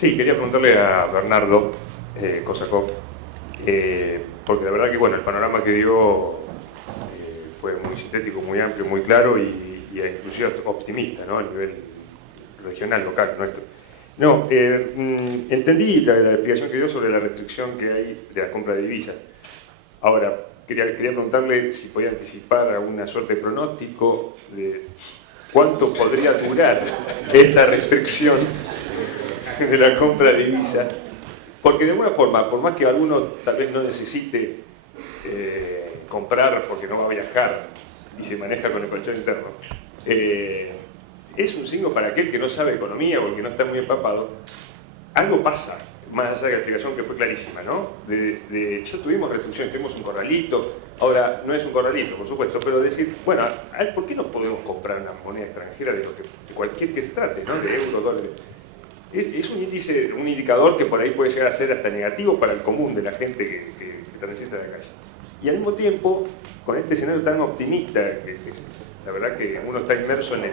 Sí, quería preguntarle a Bernardo Kosakov, porque la verdad que bueno, el panorama que dio fue muy sintético, muy amplio, muy claro y inclusive optimista, ¿no? A nivel regional, local, nuestro. No, entendí la explicación que dio sobre la restricción que hay de la compra de divisas. Ahora, quería preguntarle si podía anticipar alguna suerte de pronóstico de cuánto podría durar esta restricción de la compra de divisas, porque de alguna forma, por más que alguno tal vez no necesite comprar porque no va a viajar y se maneja con el colchón interno, es un signo para aquel que no sabe economía o el que no está muy empapado. Algo pasa, más allá de la explicación que fue clarísima, ¿no? Ya tuvimos restricciones, tuvimos un corralito, ahora no es un corralito, por supuesto, pero decir, bueno, ¿por qué no podemos comprar una moneda extranjera de cualquier que se trate, ¿no? De euro, dólares? Es un índice, un indicador que por ahí puede llegar a ser hasta negativo para el común de la gente que transita de la calle. Y al mismo tiempo, con este escenario tan optimista, la verdad que uno está inmerso en el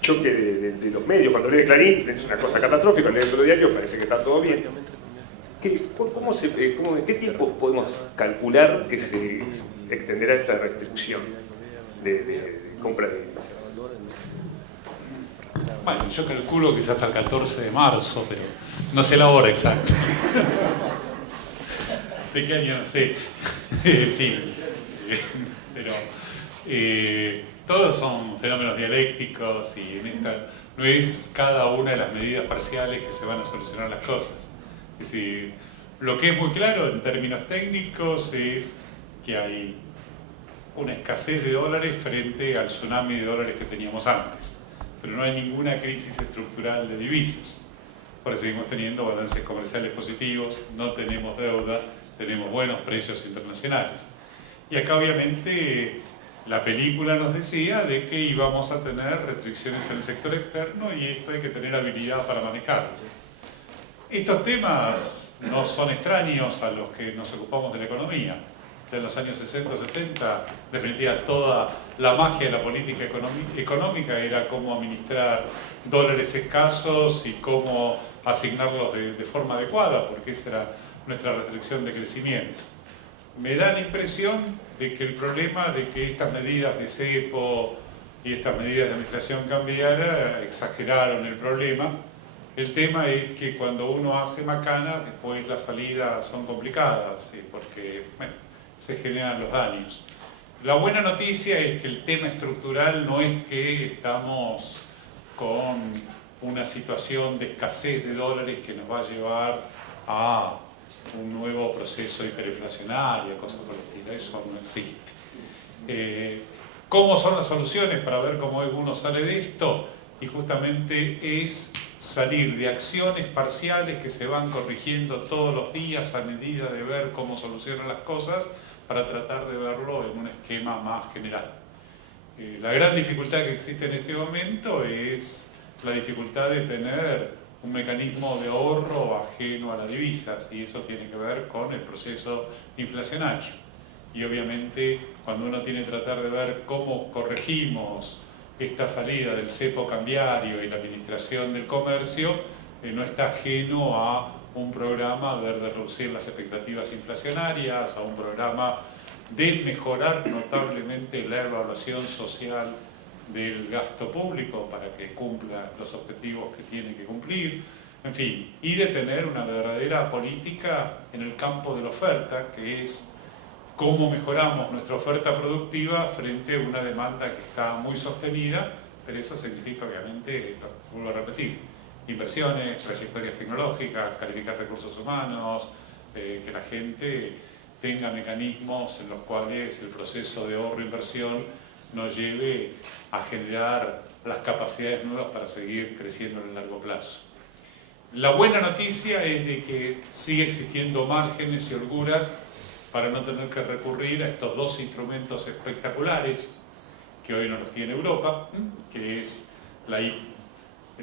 choque de los medios. Cuando lee Clarín es una cosa catastrófica, lee otro diario parece que está todo bien. ¿En qué tiempo podemos calcular que se extenderá esta restricción de compra de divisas? Bueno, yo calculo que es hasta el 14 de marzo, pero no sé la hora exacta. ¿De qué año? No sé. En fin. Pero todos son fenómenos dialécticos y en esta no es cada una de las medidas parciales que se van a solucionar las cosas. Es decir, lo que es muy claro en términos técnicos es que hay una escasez de dólares frente al tsunami de dólares que teníamos antes. Pero no hay ninguna crisis estructural de divisas. Por eso seguimos teniendo balances comerciales positivos, no tenemos deuda, tenemos buenos precios internacionales. Y acá obviamente la película nos decía de que íbamos a tener restricciones en el sector externo y esto hay que tener habilidad para manejarlo. Estos temas no son extraños a los que nos ocupamos de la economía. En los años 60 o 70, definitiva, toda la magia de la política económica era cómo administrar dólares escasos y cómo asignarlos de forma adecuada, porque esa era nuestra restricción de crecimiento. Me da la impresión de que el problema de que estas medidas de cepo y estas medidas de administración cambiaria exageraron el problema. El tema es que cuando uno hace macana, después las salidas son complicadas, porque bueno, se generan los daños. La buena noticia es que el tema estructural no es que estamos con una situación de escasez de dólares que nos va a llevar a un nuevo proceso hiperinflacionario, cosas por el estilo. Eso no existe. ¿Cómo son las soluciones para ver cómo uno sale de esto? Y justamente es salir de acciones parciales que se van corrigiendo todos los días a medida de ver cómo solucionan las cosas, para tratar de verlo en un esquema más general. La gran dificultad que existe en este momento es la dificultad de tener un mecanismo de ahorro ajeno a las divisas, y eso tiene que ver con el proceso inflacionario. Y obviamente cuando uno tiene que tratar de ver cómo corregimos esta salida del cepo cambiario y la administración del comercio, no está ajeno a un programa de reducir las expectativas inflacionarias, a un programa de mejorar notablemente la evaluación social del gasto público para que cumpla los objetivos que tiene que cumplir, en fin, y de tener una verdadera política en el campo de la oferta, que es cómo mejoramos nuestra oferta productiva frente a una demanda que está muy sostenida, pero eso significa obviamente, vuelvo a repetir, inversiones, trayectorias tecnológicas, calificar recursos humanos, que la gente tenga mecanismos en los cuales el proceso de ahorro e inversión nos lleve a generar las capacidades nuevas para seguir creciendo en el largo plazo. La buena noticia es de que sigue existiendo márgenes y holguras para no tener que recurrir a estos dos instrumentos espectaculares que hoy no los tiene Europa, que es la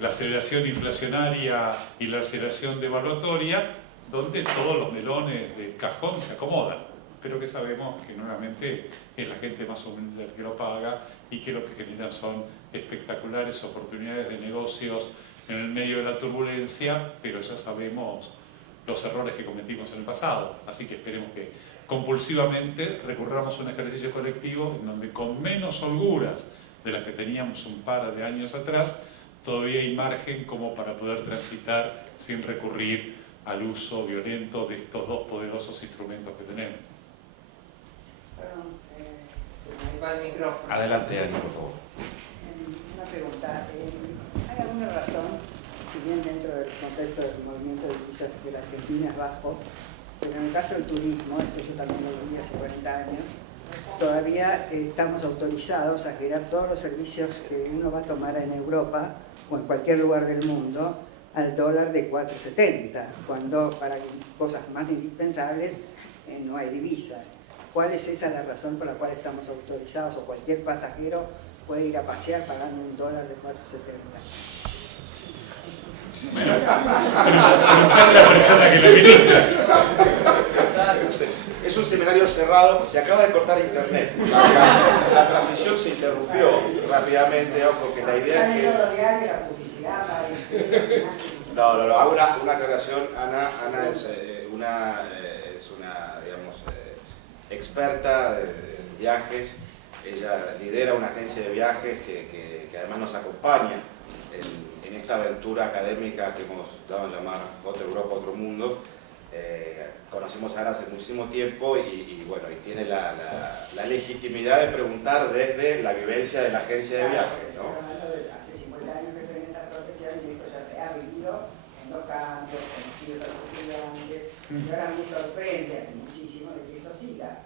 aceleración inflacionaria y la aceleración devaluatoria, donde todos los melones del cajón se acomodan, pero que sabemos que nuevamente es la gente más humilde el que lo paga y que lo que generan son espectaculares oportunidades de negocios en el medio de la turbulencia, pero ya sabemos los errores que cometimos en el pasado. Así que esperemos que compulsivamente recurramos a un ejercicio colectivo en donde con menos holguras de las que teníamos un par de años atrás, todavía hay margen como para poder transitar sin recurrir al uso violento de estos dos poderosos instrumentos que tenemos. Perdón, se me va el micrófono. Adelante, Ani, por favor. Una pregunta. ¿Hay alguna razón, si bien dentro del contexto del movimiento de divisas de la Argentina es bajo, pero en el caso del turismo, esto yo también lo viví hace 40 años, todavía estamos autorizados a generar todos los servicios que uno va a tomar en Europa o en cualquier lugar del mundo al dólar de 4.70, cuando para cosas más indispensables no hay divisas? ¿Cuál es esa la razón por la cual estamos autorizados o cualquier pasajero puede ir a pasear pagando un dólar de 4.70? Bueno, preguntarle a la persona que le ministra. Es un seminario cerrado, se acaba de cortar internet. La transmisión se interrumpió rápidamente, ¿no? Porque la idea es que... No, hago una aclaración. Ana es una digamos, experta en viajes. Ella lidera una agencia de viajes que además nos acompaña en esta aventura académica que hemos dado a llamar Otra Europa, Otro Mundo. Conocemos a Ana hace muchísimo tiempo y bueno, y tiene la legitimidad de preguntar desde la vivencia de la agencia de viajes, ¿no? Hace 50 años que estoy en esta profesión y esto ya se ha vivido en los cambios, con estudios estudiantes, y ahora me sorprende hace muchísimo de que esto siga.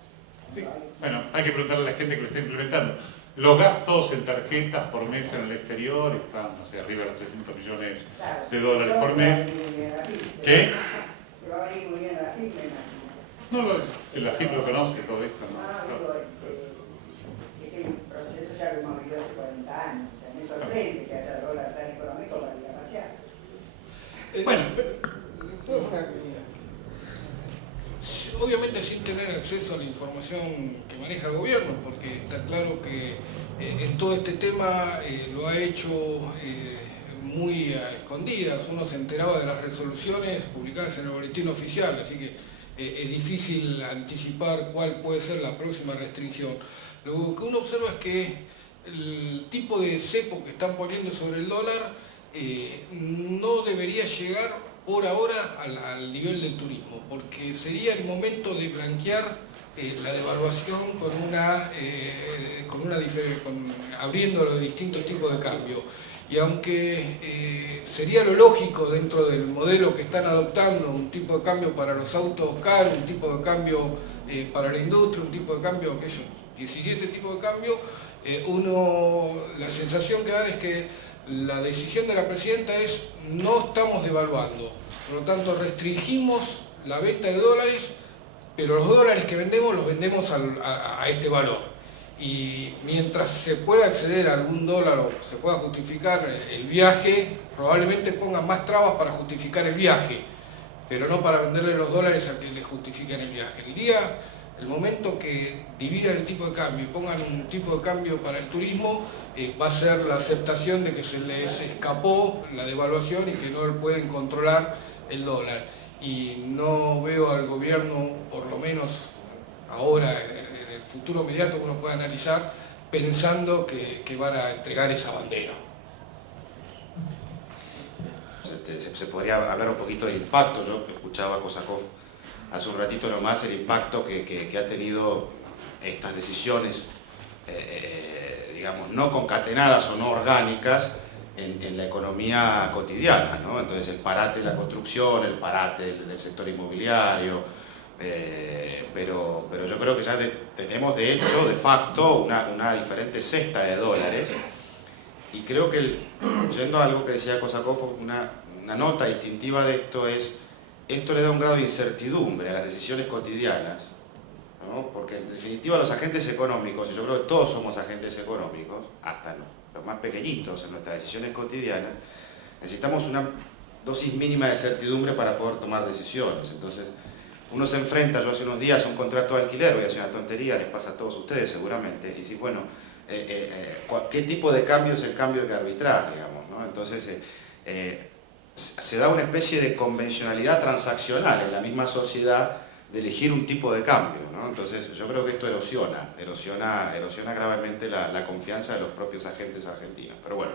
Sí. Bueno, hay que preguntarle a la gente que lo está implementando. Los gastos en tarjetas por mes en el exterior están, no sé, arriba de los 300 millones de dólares por mes. ¿Qué? Que va a venir muy bien la firma. No, el AFIP lo conoce todo esto, ¿no? Es que el proceso ya lo hemos vivido hace 40 años. O sea, me sorprende que haya dólar tan económico para ir a pasear. Bueno, obviamente sin tener acceso a la información que maneja el gobierno, porque está claro que en todo este tema lo ha hecho muy a escondidas. Uno se enteraba de las resoluciones publicadas en el boletín oficial, así que es difícil anticipar cuál puede ser la próxima restricción. Lo que uno observa es que el tipo de cepo que están poniendo sobre el dólar no debería llegar por ahora al nivel del turismo, porque sería el momento de blanquear la devaluación abriendo los distintos tipos de cambio. Y aunque sería lo lógico dentro del modelo que están adoptando, un tipo de cambio para los autos caros, un tipo de cambio para la industria, un tipo de cambio, aquellos 17 tipos de cambio, la sensación que dan es que la decisión de la presidenta es: no estamos devaluando, por lo tanto restringimos la venta de dólares, pero los dólares que vendemos los vendemos a este valor. Y mientras se pueda acceder a algún dólar o se pueda justificar el viaje, probablemente pongan más trabas para justificar el viaje, pero no para venderle los dólares a que le justifiquen el viaje. El momento que dividan el tipo de cambio y pongan un tipo de cambio para el turismo, va a ser la aceptación de que se les escapó la devaluación y que no pueden controlar el dólar. Y no veo al gobierno, por lo menos ahora, en el futuro inmediato que uno pueda analizar, pensando que van a entregar esa bandera. Se podría hablar un poquito del impacto. Yo escuchaba a Kosakov hace un ratito nomás, el impacto que ha tenido estas decisiones, digamos, no concatenadas o no orgánicas en la economía cotidiana, ¿no? Entonces el parate de la construcción, el parate del sector inmobiliario, pero yo creo que ya tenemos de hecho, de facto, una diferente cesta de dólares, y creo que, yendo a algo que decía Kosakov, una nota distintiva de esto es: esto le da un grado de incertidumbre a las decisiones cotidianas, ¿no? Porque en definitiva los agentes económicos, y yo creo que todos somos agentes económicos, hasta los más pequeñitos en nuestras decisiones cotidianas, necesitamos una dosis mínima de certidumbre para poder tomar decisiones. Entonces, uno se enfrenta, yo hace unos días, a un contrato de alquiler, voy a decir una tontería, les pasa a todos ustedes seguramente, y decir, bueno, ¿qué tipo de cambio es el cambio que arbitrás, digamos, ¿no? Entonces, se da una especie de convencionalidad transaccional en la misma sociedad de elegir un tipo de cambio, ¿no? Entonces yo creo que esto erosiona gravemente la confianza de los propios agentes argentinos. Pero bueno,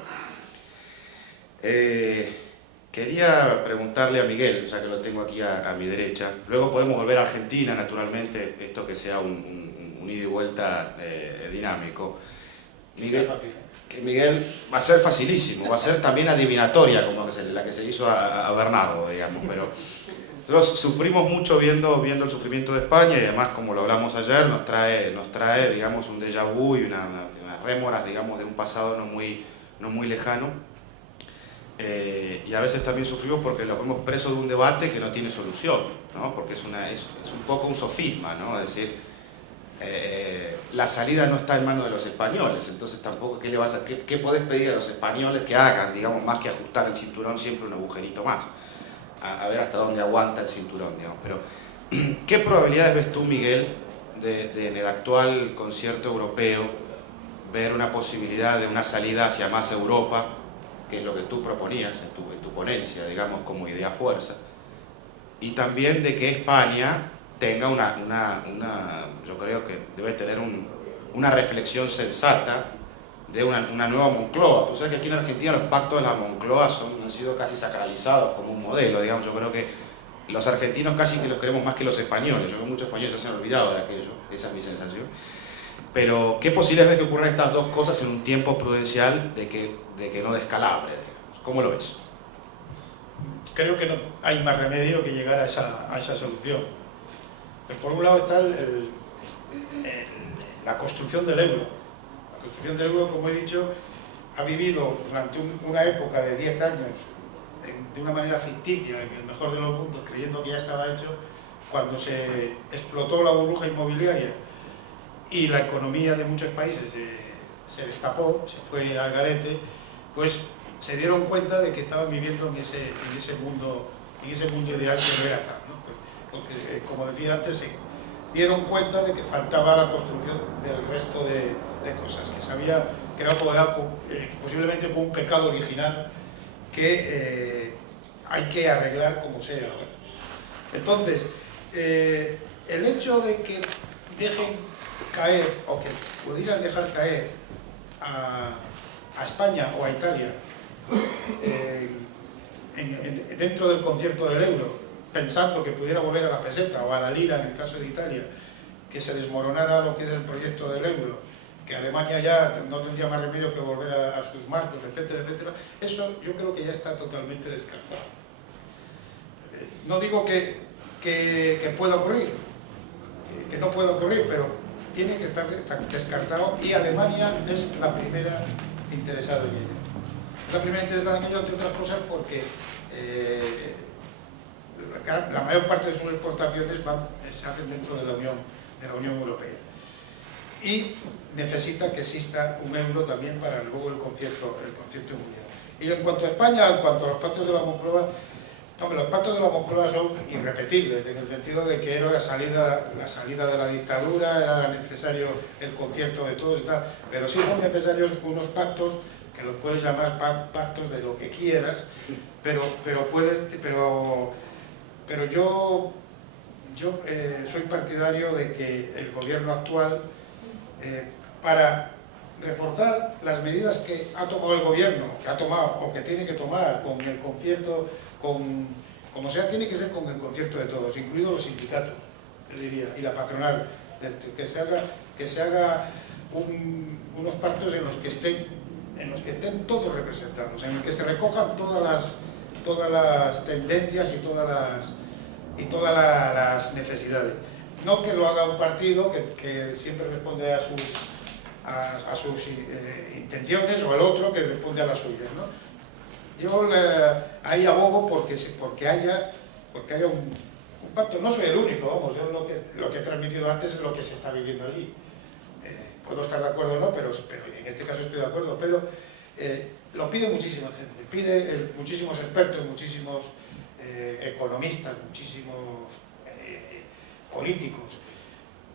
quería preguntarle a Miguel, ya que lo tengo aquí a mi derecha, luego podemos volver a Argentina, naturalmente, esto que sea un ida y vuelta dinámico. Miguel va a ser facilísimo, va a ser también adivinatoria como la que se hizo a Bernardo, digamos, pero nosotros sufrimos mucho viendo el sufrimiento de España y además, como lo hablamos ayer, nos trae digamos, un déjà vu y unas rémoras, digamos, de un pasado no muy lejano. Y a veces también sufrimos porque lo vemos preso de un debate que no tiene solución, ¿no? Porque es un poco un sofisma, ¿no? Es decir, la salida no está en manos de los españoles, entonces tampoco ¿qué podés pedir a los españoles que hagan, digamos, más que ajustar el cinturón siempre un agujerito más? A ver hasta dónde aguanta el cinturón, digamos. Pero, ¿qué probabilidades ves tú, Miguel, en el actual concierto europeo, ver una posibilidad de una salida hacia más Europa, que es lo que tú proponías en tu ponencia, digamos, como idea fuerza, y también de que España tenga yo creo que debe tener una reflexión sensata de una nueva Moncloa? Tú sabes que aquí en Argentina los pactos de la Moncloa han sido casi sacralizados como un modelo, digamos. Yo creo que los argentinos casi que los queremos más que los españoles. Yo creo que muchos españoles se han olvidado de aquello, esa es mi sensación. Pero, ¿qué posibilidades ves que ocurran estas dos cosas en un tiempo prudencial de que no descalabre, digamos? ¿Cómo lo ves? Creo que no hay más remedio que llegar a esa solución. Pues por un lado está la construcción del euro. La construcción del euro, como he dicho, ha vivido durante una época de 10 años de una manera ficticia, en el mejor de los mundos, creyendo que ya estaba hecho, cuando se explotó la burbuja inmobiliaria y la economía de muchos países se destapó, se fue al garete, pues se dieron cuenta de que estaban viviendo en ese mundo ideal que no era tal, ¿no? Porque, como decía antes, se dieron cuenta de que faltaba la construcción del resto de cosas, que se había creado posiblemente por un pecado original que hay que arreglar como sea. Entonces, el hecho de que dejen caer, o que pudieran dejar caer a España o a Italia dentro del concierto del euro, pensando que pudiera volver a la peseta o a la lira en el caso de Italia, que se desmoronara lo que es el proyecto del euro, que Alemania ya no tendría más remedio que volver a sus marcos, etcétera, etcétera, eso yo creo que ya está totalmente descartado. No digo que pueda ocurrir, que no pueda ocurrir, pero tiene que estar descartado, y Alemania es la primera interesada en ello. La primera interesada en ello, entre otras cosas, porque la mayor parte de sus exportaciones se hacen dentro de la Unión Europea. Y necesita que exista un euro también para luego el concierto mundial. Y en cuanto a España, en cuanto a los pactos de la Moncloa, los pactos de la Moncloa son irrepetibles, en el sentido de que era la salida de la dictadura, era necesario el concierto de todos y tal, pero sí son necesarios unos pactos que los puedes llamar pactos de lo que quieras, pero yo soy partidario de que el gobierno actual, para reforzar las medidas que ha tomado el gobierno, que ha tomado o que tiene que tomar con el concierto, como sea, tiene que ser con el concierto de todos, incluidos los sindicatos, yo diría, y la patronal, que se haga unos pactos en los que estén todos representados, en el que se recojan todas las tendencias y todas las necesidades. No que lo haga un partido que siempre responde a sus intenciones, o el otro que responde a las suyas, ¿no? Yo ahí abogo porque haya un pacto. No soy el único, vamos, yo lo que he transmitido antes es lo que se está viviendo allí. Puedo estar de acuerdo o no, pero en este caso estoy de acuerdo, pero lo pide muchísima gente, pide muchísimos expertos, muchísimos economistas, muchísimos políticos,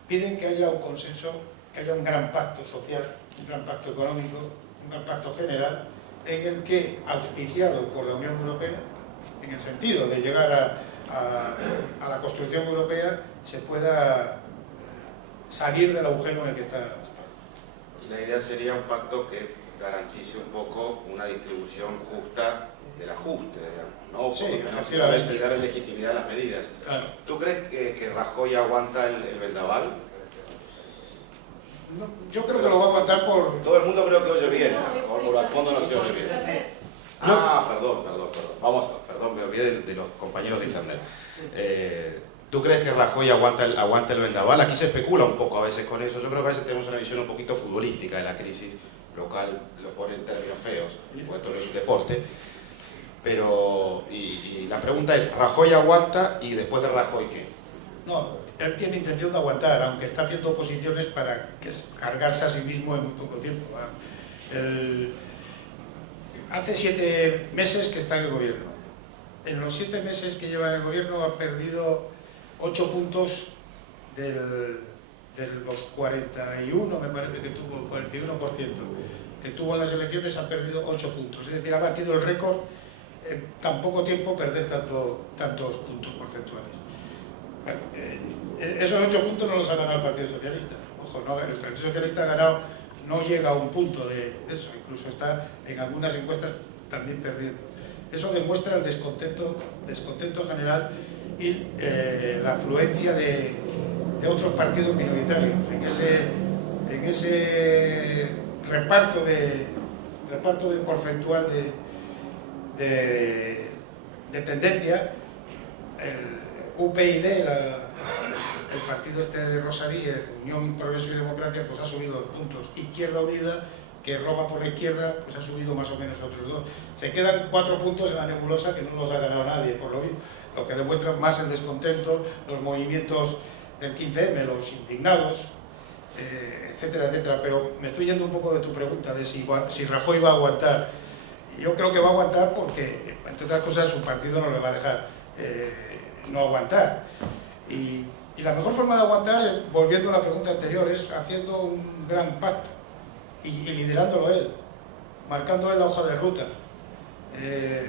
piden que haya un consenso, que haya un gran pacto social, un gran pacto económico, un gran pacto general, en el que, auspiciado por la Unión Europea, en el sentido de llegar a la construcción europea, se pueda salir del agujero en el que está España. Y la idea sería un pacto que garantice un poco una distribución justa del ajuste, digamos, ¿no? Sí, por lo menos efectivamente. dar legitimidad a las medidas. Claro. ¿Tú crees que Rajoy aguanta el vendaval? No, yo creo que lo va a aguantar por... Todo el mundo creo que oye bien, por al fondo no se oye bien. Perdón. Perdón, me olvidé de los compañeros de internet. ¿Tú crees que Rajoy aguanta el vendaval? Aquí se especula un poco a veces con eso. Yo creo que a veces tenemos una visión un poquito futbolística de la crisis local, lo pone en términos feos, porque esto no es un deporte. Pero, y la pregunta es, ¿Rajoy aguanta y después de Rajoy qué? No, él tiene intención de aguantar, aunque está haciendo oposiciones para cargarse a sí mismo en muy poco tiempo. Hace 7 meses que está en el gobierno. En los 7 meses que lleva en el gobierno ha perdido 8 puntos de los 41, me parece que tuvo, 41% que tuvo en las elecciones, ha perdido 8 puntos. Es decir, ha batido el récord en tan poco tiempo perder tantos puntos porcentuales. Bueno, esos 8 puntos no los ha ganado el Partido Socialista. Ojo, no, el Partido Socialista ha ganado, no llega a un punto de eso, incluso está en algunas encuestas también perdiendo. Eso demuestra el descontento general y la afluencia de otros partidos minoritarios en ese reparto de porcentual de tendencia. El UPyD, el partido este de Rosa Díez, Unión, Progreso y Democracia, pues ha subido 2 puntos. Izquierda Unida, que roba por la izquierda, pues ha subido más o menos otros 2. Se quedan 4 puntos en la nebulosa que no los ha ganado nadie, por lo mismo. Lo que demuestra más el descontento, los movimientos del 15M, los indignados, etcétera, etcétera. Pero me estoy yendo un poco de tu pregunta, de si Rajoy va a aguantar. Yo creo que va a aguantar porque, entre otras cosas, su partido no le va a dejar no aguantar. Y la mejor forma de aguantar, volviendo a la pregunta anterior, es haciendo un gran pacto y liderándolo él, marcando él la hoja de ruta.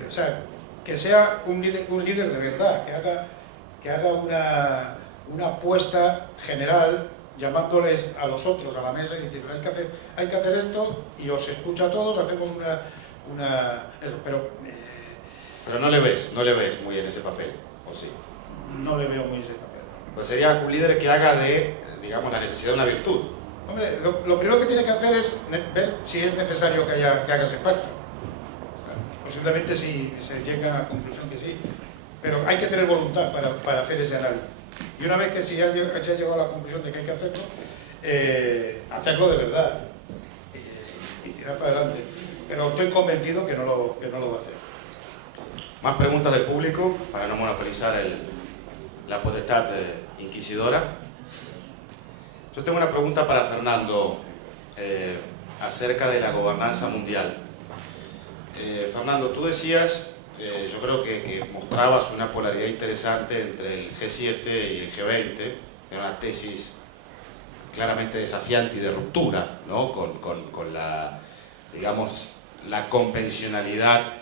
O sea, que sea un líder de verdad, que haga una apuesta general, llamándoles a los otros a la mesa y diciendo, hay que hacer esto, y os escucho a todos, hacemos eso, pero no le ves muy en ese papel, ¿o sí? No le veo muy ese papel. Pues sería un líder que haga de, digamos, la necesidad de una virtud. Hombre, lo primero que tiene que hacer es ver si es necesario que haga ese pacto. Posiblemente si se llega a la conclusión que sí, pero hay que tener voluntad para hacer ese análisis. Y una vez que se ha llegado a la conclusión de que hay que hacerlo de verdad y tirar para adelante. Pero estoy convencido que no lo va a hacer. Más preguntas del público, para no monopolizar la potestad inquisidora. Yo tengo una pregunta para Fernando acerca de la gobernanza mundial. Fernando, tú decías, yo creo que mostrabas una polaridad interesante entre el G7 y el G20, era una tesis claramente desafiante y de ruptura, ¿no? con la, digamos, la convencionalidad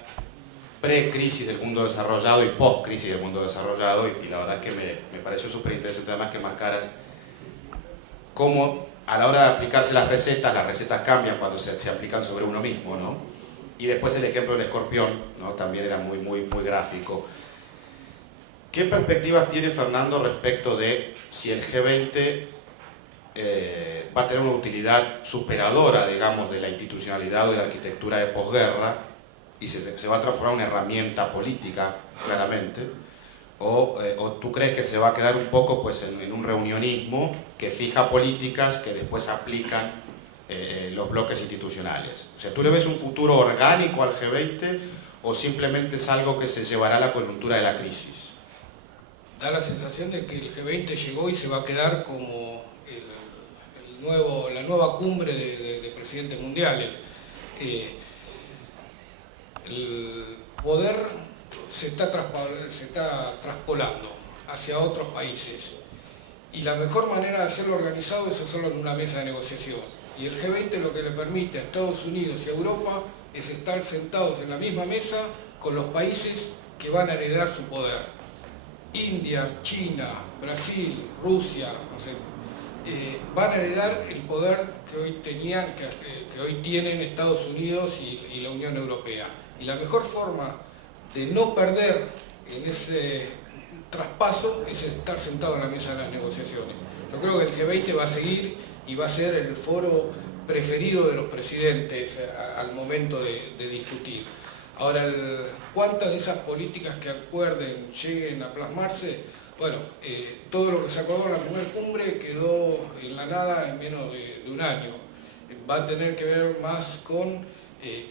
pre-crisis del mundo desarrollado y post-crisis del mundo desarrollado, y la verdad es que me pareció súper interesante además que marcaras cómo a la hora de aplicarse las recetas cambian cuando se aplican sobre uno mismo, ¿no? Y después el ejemplo del escorpión, ¿no? También era muy gráfico. ¿Qué perspectivas tiene Fernando respecto de si el G20 va a tener una utilidad superadora, digamos, de la institucionalidad o de la arquitectura de posguerra y se va a transformar en una herramienta política, claramente? ¿O tú crees que se va a quedar un poco pues, en un reunionismo que fija políticas que después aplican los bloques institucionales? O sea, ¿tú le ves un futuro orgánico al G20 o simplemente es algo que se llevará a la coyuntura de la crisis? Da la sensación de que el G20 llegó y se va a quedar como la nueva cumbre de presidentes mundiales. El poder se está traspolando hacia otros países y la mejor manera de hacerlo organizado es hacerlo en una mesa de negociación, y el G20 lo que le permite a Estados Unidos y a Europa es estar sentados en la misma mesa con los países que van a heredar su poder. India, China, Brasil, Rusia, no sé, van a heredar el poder que hoy tenían, que hoy tienen Estados Unidos y la Unión Europea. Y la mejor forma de no perder en ese traspaso es estar sentado en la mesa de las negociaciones. Yo creo que el G20 va a seguir y va a ser el foro preferido de los presidentes al momento de discutir. Ahora, ¿cuántas de esas políticas que acuerden lleguen a plasmarse? Bueno, todo lo que se acordó en la primera cumbre quedó en la nada en menos de un año. Va a tener que ver más con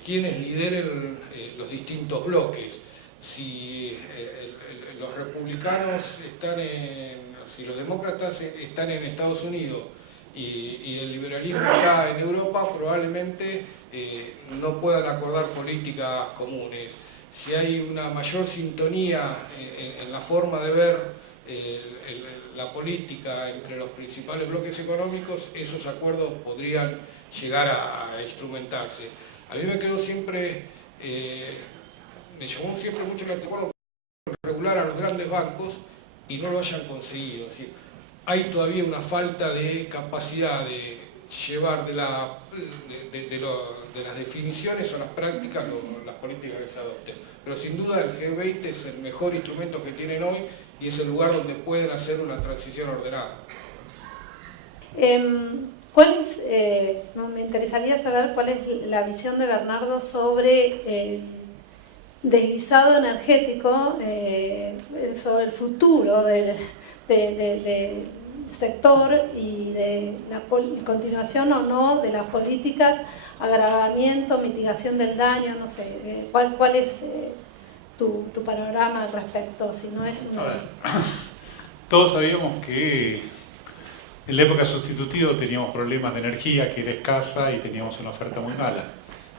quienes lideren los distintos bloques. Si los republicanos están si los demócratas están en Estados Unidos y el liberalismo está en Europa, probablemente no puedan acordar políticas comunes. Si hay una mayor sintonía en la forma de ver la política entre los principales bloques económicos, esos acuerdos podrían llegar a instrumentarse. A mí me quedó siempre, me llamó siempre mucho la atención regular a los grandes bancos y no lo hayan conseguido. Es decir, hay todavía una falta de capacidad de llevar de las definiciones a las prácticas las políticas que se adopten. Pero sin duda el G20 es el mejor instrumento que tienen hoy y es el lugar donde pueden hacer una transición ordenada. Me interesaría saber cuál es la visión de Bernardo sobre el desguisado energético, sobre el futuro del sector y de la continuación o no de las políticas, agravamiento, mitigación del daño, no sé, ¿cuál es tu panorama al respecto? Si no es una... Todos sabíamos que en la época sustitutiva teníamos problemas de energía que era escasa y teníamos una oferta muy mala.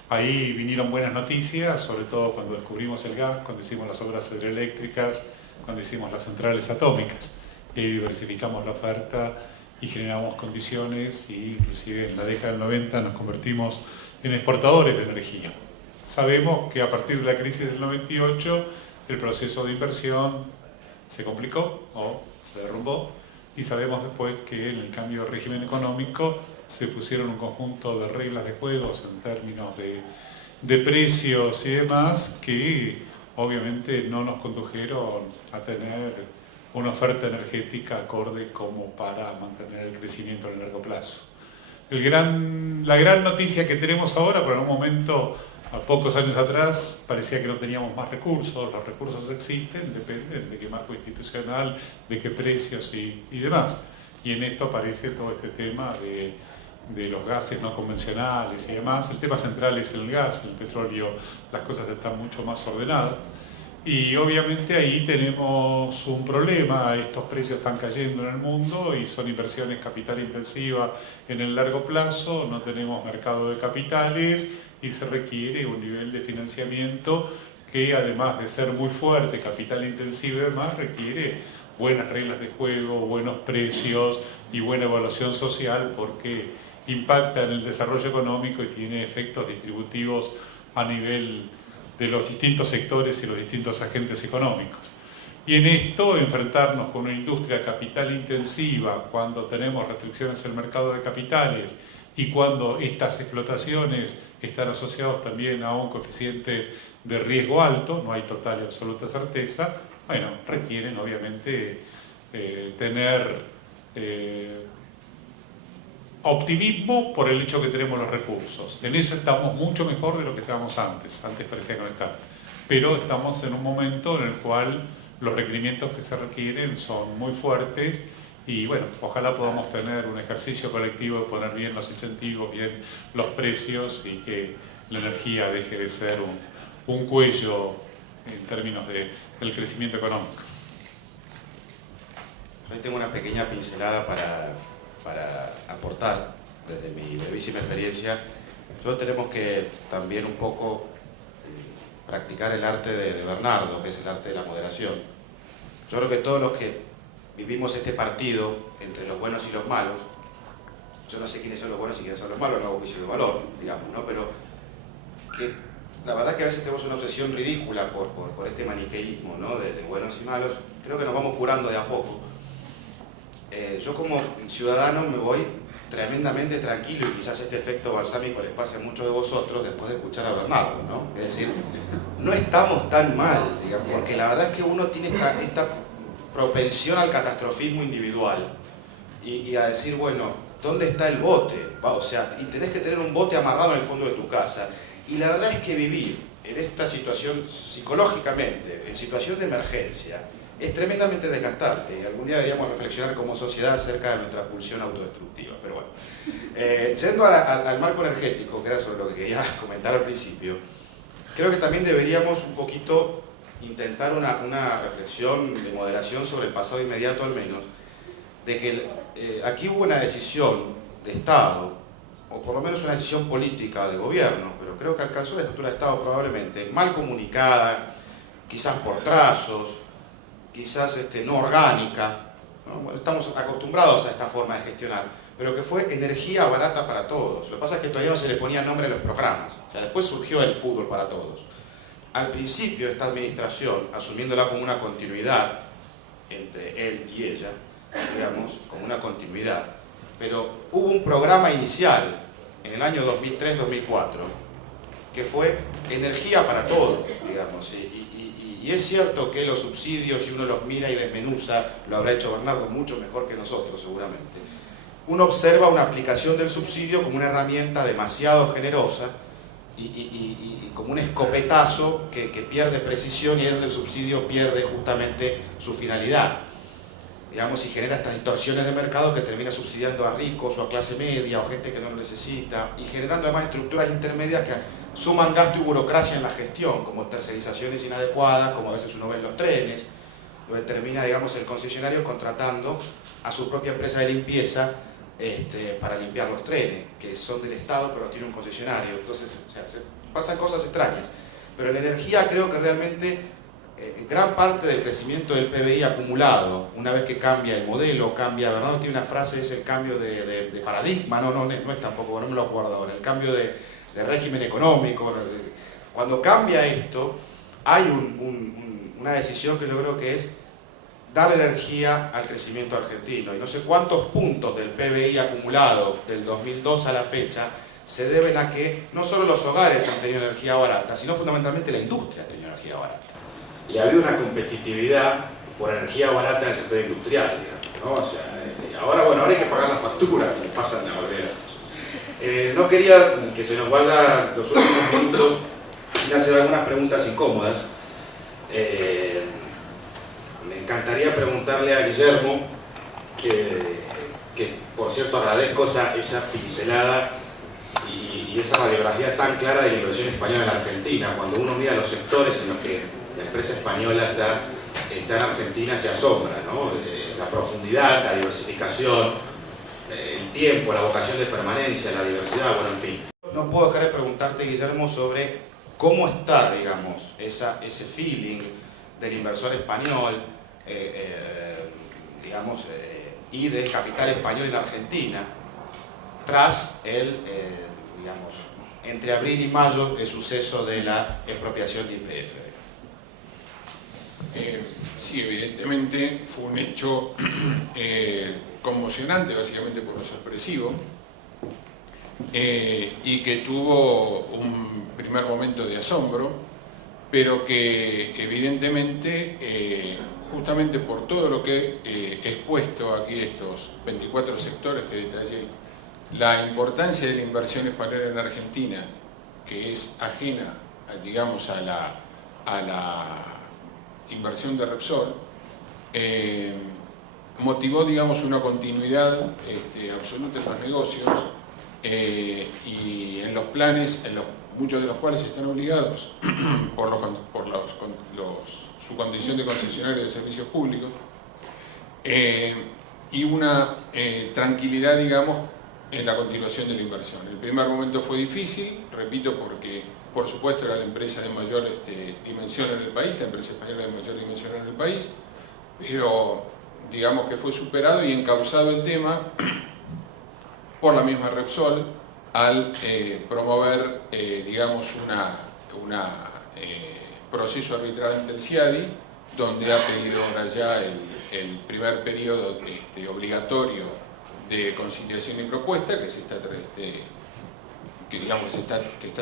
Ahí vinieron buenas noticias, sobre todo cuando descubrimos el gas, cuando hicimos las obras hidroeléctricas, cuando hicimos las centrales atómicas. Y diversificamos la oferta y generamos condiciones y inclusive en la década del 90 nos convertimos en exportadores de energía. Sabemos que a partir de la crisis del 98 el proceso de inversión se complicó o se derrumbó y sabemos después que en el cambio de régimen económico se pusieron un conjunto de reglas de juegos en términos de precios y demás que obviamente no nos condujeron a tener una oferta energética acorde como para mantener el crecimiento a largo plazo. La gran noticia que tenemos ahora, pero en un momento, a pocos años atrás, parecía que no teníamos más recursos. Los recursos existen, dependen de qué marco institucional, de qué precios y demás. Y en esto aparece todo este tema de los gases no convencionales y demás. El tema central es el gas, el petróleo, las cosas están mucho más ordenadas. Y obviamente ahí tenemos un problema, estos precios están cayendo en el mundo y son inversiones capital intensiva en el largo plazo, no tenemos mercado de capitales y se requiere un nivel de financiamiento que además de ser muy fuerte, capital intensivo y demás, requiere buenas reglas de juego, buenos precios y buena evaluación social porque impacta en el desarrollo económico y tiene efectos distributivos a nivel de los distintos sectores y los distintos agentes económicos. Y en esto, enfrentarnos con una industria capital intensiva, cuando tenemos restricciones en el mercado de capitales y cuando estas explotaciones están asociadas también a un coeficiente de riesgo alto, no hay total y absoluta certeza, bueno, requieren obviamente tener optimismo por el hecho que tenemos los recursos. En eso estamos mucho mejor de lo que estábamos antes. Antes parecía que no estábamos. Pero estamos en un momento en el cual los requerimientos que se requieren son muy fuertes y bueno, ojalá podamos tener un ejercicio colectivo de poner bien los incentivos, bien los precios y que la energía deje de ser un cuello en términos del crecimiento económico. Yo tengo una pequeña pincelada para aportar desde mi brevísima experiencia. Nosotros tenemos que también un poco practicar el arte de Bernardo, que es el arte de la moderación. Yo creo que todos los que vivimos este partido entre los buenos y los malos, yo no sé quiénes son los buenos y quiénes son los malos, no hago juicio de valor, digamos, ¿no? Pero que la verdad es que a veces tenemos una obsesión ridícula por este maniqueísmo, ¿no? de buenos y malos. Creo que nos vamos curando de a poco. Yo como ciudadano me voy tremendamente tranquilo, y quizás este efecto balsámico les pase a muchos de vosotros después de escuchar a Bernardo, ¿no? Es decir, no estamos tan mal, digamos, porque la verdad es que uno tiene esta propensión al catastrofismo individual y a decir, bueno, ¿dónde está el bote? O sea, y tenés que tener un bote amarrado en el fondo de tu casa. Y la verdad es que vivir en esta situación psicológicamente, en situación de emergencia, es tremendamente desgastante, y algún día deberíamos reflexionar como sociedad acerca de nuestra pulsión autodestructiva. Pero bueno, yendo al marco energético, que era sobre lo que quería comentar al principio, creo que también deberíamos un poquito intentar una reflexión de moderación sobre el pasado inmediato, al menos, de que aquí hubo una decisión de Estado, o por lo menos una decisión política de gobierno, pero creo que alcanzó la estructura de Estado probablemente mal comunicada, quizás por trazos, quizás no orgánica, ¿no? Bueno, estamos acostumbrados a esta forma de gestionar, pero que fue energía barata para todos. Lo que pasa es que todavía no se le ponía nombre a los programas. O sea, después surgió el fútbol para todos. Al principio esta administración, asumiéndola como una continuidad entre él y ella, digamos, como una continuidad, pero hubo un programa inicial en el año 2003-2004 que fue energía para todos, digamos, y es cierto que los subsidios, si uno los mira y desmenuza, lo habrá hecho Bernardo mucho mejor que nosotros seguramente, uno observa una aplicación del subsidio como una herramienta demasiado generosa y como un escopetazo que pierde precisión, y es donde el subsidio pierde justamente su finalidad, digamos, y genera estas distorsiones de mercado que termina subsidiando a ricos o a clase media o gente que no lo necesita, y generando además estructuras intermedias que suman gasto y burocracia en la gestión, como tercerizaciones inadecuadas, como a veces uno ve en los trenes, donde termina, digamos, el concesionario contratando a su propia empresa de limpieza para limpiar los trenes, que son del Estado pero tiene un concesionario. Entonces, o sea, pasan cosas extrañas. Pero en energía creo que realmente gran parte del crecimiento del PBI acumulado, una vez que cambia el modelo, cambia, Bernardo tiene una frase, es el cambio de paradigma, no es tampoco, no me lo acuerdo ahora, el cambio de régimen económico. Cuando cambia esto, hay una decisión que yo creo que es dar energía al crecimiento argentino, y no sé cuántos puntos del PBI acumulado del 2002 a la fecha se deben a que no solo los hogares han tenido energía barata, sino fundamentalmente la industria ha tenido energía barata. Y ha habido una competitividad por energía barata en el sector industrial, digamos, ¿no? O sea, ahora hay que pagar la factura, que pasan la mayoría de las cosas. No quería que se nos vayan los últimos minutos sin hacer algunas preguntas incómodas. Me encantaría preguntarle a Guillermo, que por cierto agradezco esa pincelada y esa radiografía tan clara de la inversión española en la Argentina. Cuando uno mira los sectores en los que la empresa española está en Argentina, se asombra, ¿no? La profundidad, la diversificación, el tiempo, la vocación de permanencia, la diversidad, bueno, en fin. No puedo dejar de preguntarte, Guillermo, sobre cómo está, digamos, ese feeling del inversor español, digamos, y del capital español en Argentina, tras digamos, entre abril y mayo, el suceso de la expropiación de YPF. Sí, evidentemente fue un hecho conmocionante, básicamente por lo sorpresivo, y que tuvo un primer momento de asombro, pero que evidentemente, justamente por todo lo que he expuesto aquí, estos 24 sectores que detallé, la importancia de la inversión española en Argentina, que es ajena, digamos, a la inversión de Repsol, motivó, digamos, una continuidad absoluta en los negocios y en los planes, muchos de los cuales están obligados por su condición de concesionario de servicios públicos, y una tranquilidad, digamos, en la continuación de la inversión. El primer momento fue difícil, repito, porque por supuesto era la empresa de mayor dimensión en el país, la empresa española de mayor dimensión en el país, pero digamos que fue superado y encauzado el tema por la misma Repsol al promover, digamos, proceso arbitral ante el CIADI, donde ha pedido ahora ya el primer periodo obligatorio de conciliación y propuesta que está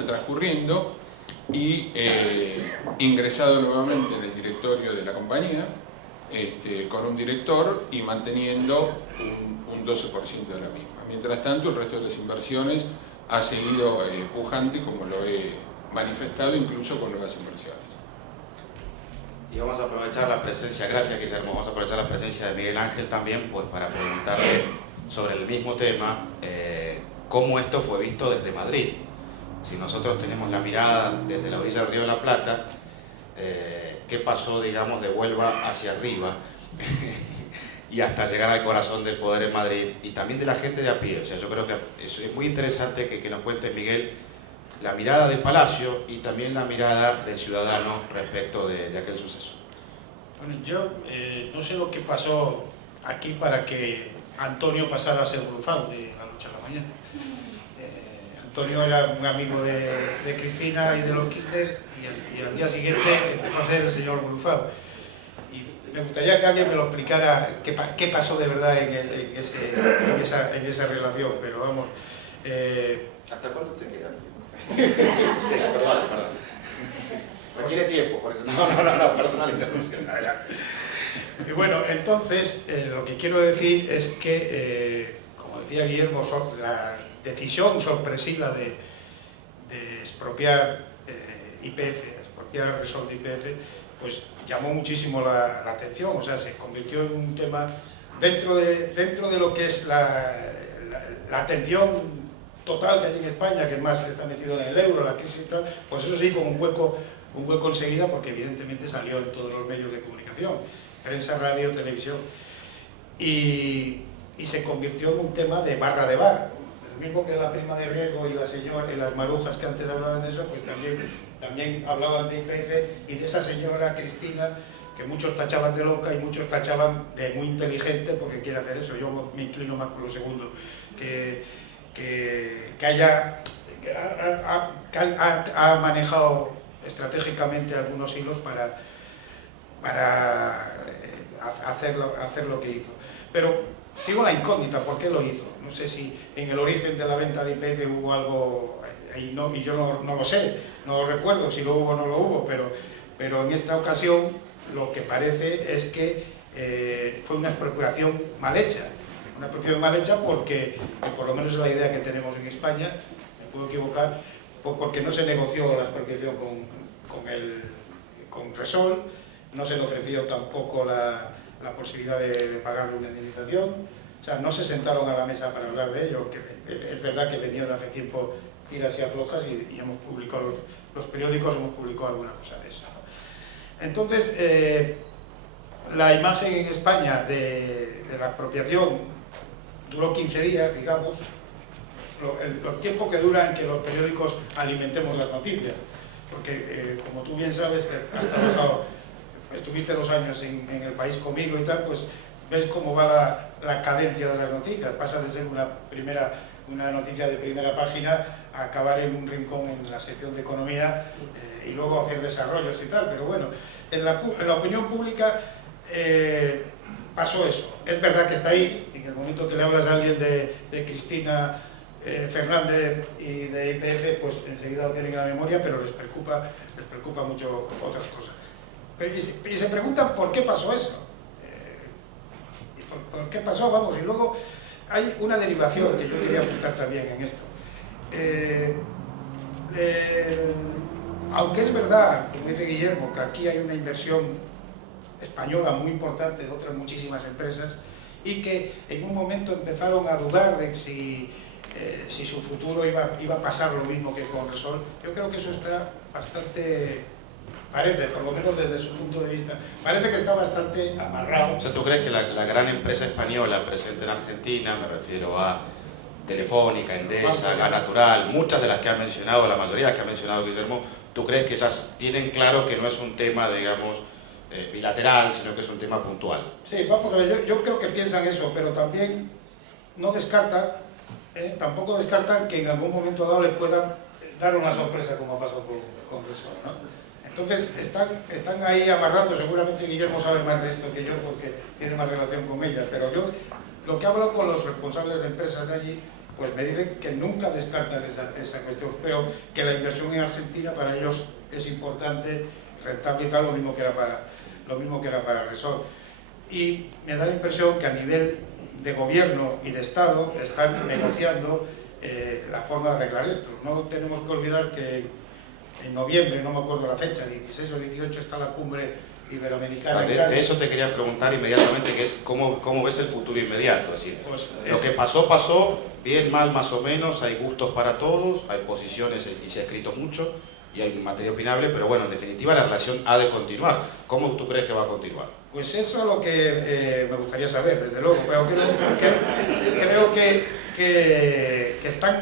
transcurriendo, y ingresado nuevamente en el directorio de la compañía con un director y manteniendo un 12% de la misma. Mientras tanto, el resto de las inversiones ha seguido pujante, como lo he manifestado, incluso con nuevas inversiones. Y vamos a aprovechar la presencia, gracias Guillermo, vamos a aprovechar la presencia de Miguel Ángel también, pues para preguntarle sobre el mismo tema, cómo esto fue visto desde Madrid. Si nosotros tenemos la mirada desde la orilla del Río de la Plata, ¿qué pasó, digamos, de Huelva hacia arriba y hasta llegar al corazón del poder en Madrid, y también de la gente de a pie? O sea, yo creo que es muy interesante que nos cuente, Miguel, la mirada del Palacio y también la mirada del ciudadano respecto de aquel suceso. Bueno, yo no sé lo que pasó aquí para que Antonio pasara a ser Brufau de la noche a la mañana. Antonio era un amigo de Cristina y de los Kirchner, y al día siguiente empezó a ser el señor Brufau. Y me gustaría que alguien me lo explicara qué pasó de verdad en esa relación, pero vamos... ¿Hasta cuándo te queda? Sí, perdón. Requiere tiempo, por eso. No, perdona la interrupción. Y bueno, entonces, lo que quiero decir es que, como decía Guillermo, la decisión sorpresiva de expropiar YPF, expropiar Repsol de YPF, pues llamó muchísimo la atención. O sea, se convirtió en un tema dentro de lo que es la atención total que hay en España, que más está metido en el euro, la crisis y tal, pues eso se hizo un hueco enseguida, porque evidentemente salió en todos los medios de comunicación, prensa, radio, televisión, y se convirtió en un tema de barra de bar. El mismo que la prima de riesgo y la señora y las marujas que antes hablaban de eso, pues también hablaban de YPF y de esa señora Cristina, que muchos tachaban de loca y muchos tachaban de muy inteligente porque quiere hacer eso. Yo me inclino más por lo segundo, que ha manejado estratégicamente algunos hilos para hacer lo que hizo. Pero sigo la incógnita, ¿por qué lo hizo? No sé si en el origen de la venta de YPF hubo algo, y yo no lo sé, no lo recuerdo si lo hubo o no lo hubo, pero en esta ocasión lo que parece es que fue una expropiación mal hecha. Una expropiación mal hecha porque, por lo menos es la idea que tenemos en España, me puedo equivocar, porque no se negoció la expropiación con Repsol, no se le ofreció tampoco la posibilidad de pagarle una indemnización, o sea, no se sentaron a la mesa para hablar de ello, que es verdad que venía de hace tiempo tiras y aflojas y hemos publicado, los periódicos hemos publicado alguna cosa de eso. Entonces, la imagen en España de la expropiación duró 15 días, digamos, el tiempo que dura en que los periódicos alimentemos las noticias, porque como tú bien sabes, has trabajado, estuviste 2 años en el país conmigo y tal, pues ves cómo va la cadencia de las noticias, pasa de ser una noticia de primera página a acabar en un rincón en la sección de economía y luego hacer desarrollos y tal, pero bueno, en la opinión pública pasó eso. Es verdad que está ahí, en el momento que le hablas a alguien de Cristina Fernández y de YPF, pues enseguida lo tienen en la memoria, pero les preocupa mucho otras cosas. Pero, y se preguntan por qué pasó eso. ¿Por qué pasó? Vamos, y luego hay una derivación que yo quería apuntar también en esto. Aunque es verdad, como dice Guillermo, que aquí hay una inversión española muy importante de otras muchísimas empresas y que en un momento empezaron a dudar de si su futuro iba a pasar lo mismo que con Repsol, yo creo que eso está bastante, parece, por lo menos desde su punto de vista, parece que está bastante amarrado. O sea, ¿tú crees que la gran empresa española presente en Argentina, me refiero a Telefónica, Endesa, Gas Natural, muchas de las que ha mencionado, la mayoría de las que ha mencionado Guillermo, ¿tú crees que ellas tienen claro que no es un tema, digamos, bilateral, sino que es un tema puntual? Sí, vamos a ver, yo creo que piensan eso, pero también no descartan, tampoco descartan que en algún momento dado les puedan dar una sorpresa como ha pasado con Repsol, ¿no? Entonces están ahí amarrando, seguramente Guillermo sabe más de esto que yo porque tiene más relación con ella, pero yo lo que hablo con los responsables de empresas de allí, pues me dicen que nunca descartan esa cuestión, pero que la inversión en Argentina para ellos es importante, rentable y tal, lo mismo que era para Repsol. Y me da la impresión que a nivel de gobierno y de Estado están negociando la forma de arreglar esto. No tenemos que olvidar que en noviembre, no me acuerdo la fecha, 16 o 18 está la cumbre iberoamericana. De eso te quería preguntar inmediatamente, que es cómo ves el futuro inmediato. Es decir, pues, lo que pasó, bien, mal, más o menos, hay gustos para todos, hay posiciones y se ha escrito mucho, y hay materia opinable, pero bueno, en definitiva la relación ha de continuar. ¿Cómo tú crees que va a continuar? Pues eso es lo que me gustaría saber, desde luego, pero creo que están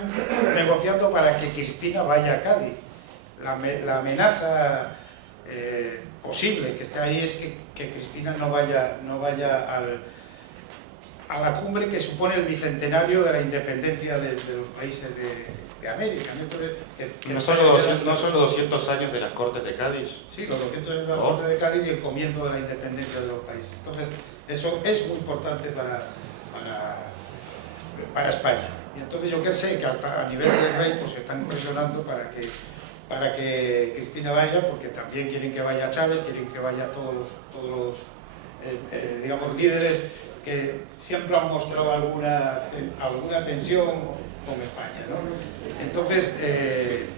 negociando para que Cristina vaya a Cádiz. La amenaza posible que esté ahí es que Cristina no vaya a la cumbre que supone el bicentenario de la independencia de los países de América. ¿No son los 200 años de las Cortes de Cádiz? Sí, los 200 años de las Cortes de Cádiz y el comienzo de la independencia de los países. Entonces, eso es muy importante para España. Y entonces yo sé que hasta a nivel del rey pues están presionando para que Cristina vaya, porque también quieren que vaya Chávez, quieren que vaya todos los digamos, líderes que siempre han mostrado alguna tensión con España, ¿no? Entonces,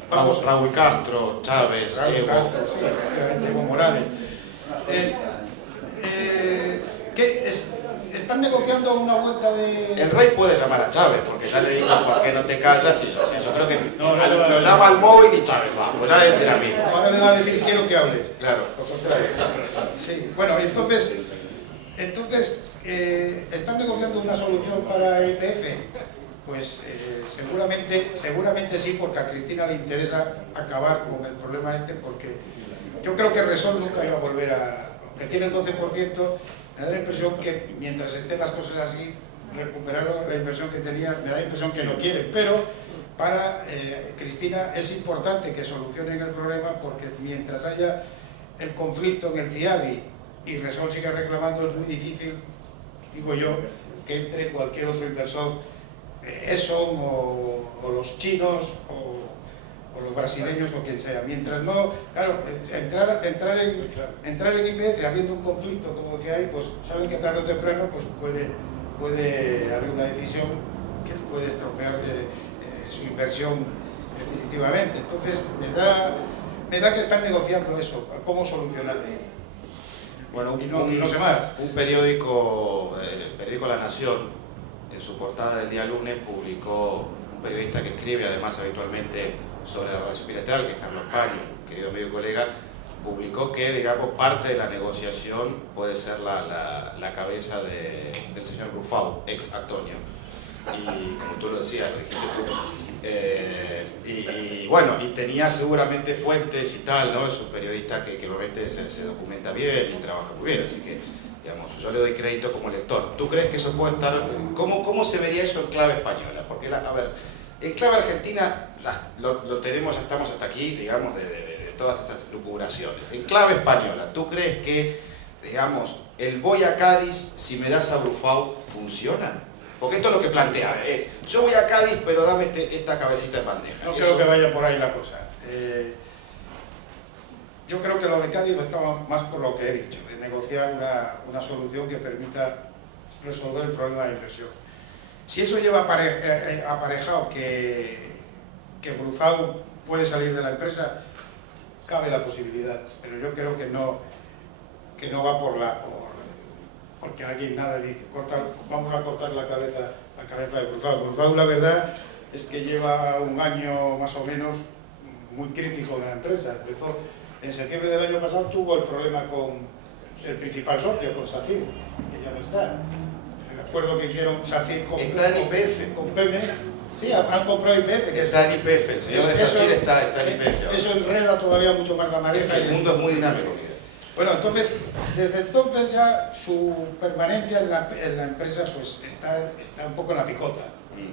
vamos... Raúl Castro, Chávez, Raúl Castro, sí, efectivamente, Evo Morales. Están negociando una vuelta de... El rey puede llamar a Chávez, porque ya le digo, ¿por qué no te callas? Y yo creo que lo llama al móvil y Chávez va, pues ya debe ser a mí. Ahora le va a decir, quiero que hables. Claro. Lo contrario. Sí, bueno, entonces ¿están negociando una solución para YPF? Pues seguramente sí, porque a Cristina le interesa acabar con el problema este, porque yo creo que Repsol nunca iba a volver aunque tiene el 12%, me da la impresión que mientras estén las cosas así, recuperar la inversión que tenía, me da la impresión que no quiere, pero para Cristina es importante que solucionen el problema, porque mientras haya el conflicto en el CIADI y Repsol siga reclamando, es muy difícil, digo yo, que entre cualquier otro inversor, Exxon o los chinos o los brasileños o quien sea. Mientras no, claro, entrar en YPF habiendo un conflicto como el que hay, pues saben que tarde o temprano pues puede haber una decisión que puede estropear su inversión definitivamente. Entonces me da que están negociando eso, cómo solucionarlo. Bueno, y no sé más. Un periódico, el periódico La Nación, en su portada del día lunes, publicó un periodista que escribe además habitualmente sobre la relación bilateral, que es Carlos Paño, querido amigo y colega, publicó que, digamos, parte de la negociación puede ser la cabeza del señor Brufau, ex Antonio. Y como tú lo decías, lo dijiste tú. Y bueno, y tenía seguramente fuentes y tal, ¿no? Es un periodista que obviamente se documenta bien y trabaja muy bien, así que, digamos, yo le doy crédito como lector. ¿Tú crees que eso puede estar...? ¿Cómo se vería eso en clave española? Porque, a ver, en clave argentina lo tenemos, ya estamos hasta aquí, digamos, de todas estas lucubraciones. En clave española, ¿tú crees que, digamos, el voy a Cádiz si me das a Brufau funciona? Porque esto es lo que plantea, es, yo voy a Cádiz, pero dame esta cabecita en bandeja. No creo que vaya por ahí la cosa. Yo creo que lo de Cádiz estaba más por lo que he dicho, de negociar una solución que permita resolver el problema de la inversión. Si eso lleva aparejado que Brufau puede salir de la empresa, cabe la posibilidad, pero yo creo que no va porque alguien nada dice, vamos a cortar la cabeza de Brufau. Brufau, la verdad es que lleva un año más o menos muy crítico en la empresa. Empezó, en septiembre del año pasado tuvo el problema con el principal socio, con SACIR, que ya no está. Recuerdo que hicieron SACIR con Pemex. Sí, han comprado YPF. Está en YPF, el señor de SACIR está en YPF. Eso enreda todavía mucho más la madeja. El mundo es muy dinámico. Bueno, entonces, desde entonces ya su permanencia en la empresa pues está un poco en la picota.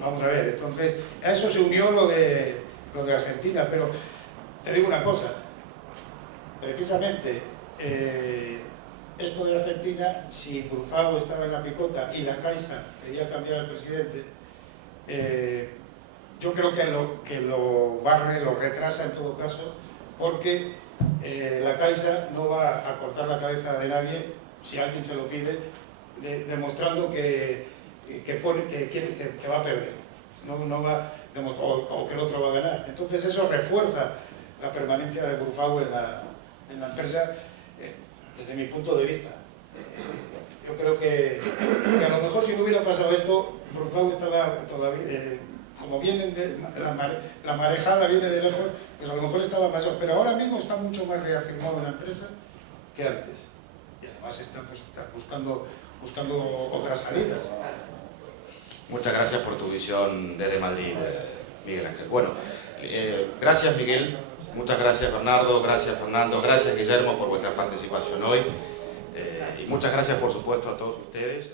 Vamos a ver, entonces a eso se unió lo de lo de Argentina, pero te digo una cosa, precisamente esto de Argentina, si Brufau estaba en la picota y la Caixa quería cambiar al presidente, yo creo que lo barre, lo retrasa en todo caso, porque la Caixa no va a cortar la cabeza de nadie si alguien se lo pide, demostrando que va a perder, no va o que el otro va a ganar. Entonces eso refuerza la permanencia de Brufau en la empresa, desde mi punto de vista. Yo creo que a lo mejor si no hubiera pasado esto, Brufau estaba todavía, como vienen la marejada viene de lejos, pues a lo mejor estaba más, pero ahora mismo está mucho más reafirmado en la empresa que antes. Y además está buscando otras salidas. Muchas gracias por tu visión desde Madrid, Miguel Ángel. Bueno, gracias Miguel, muchas gracias Bernardo, gracias Fernando, gracias Guillermo por vuestra participación hoy y muchas gracias por supuesto a todos ustedes.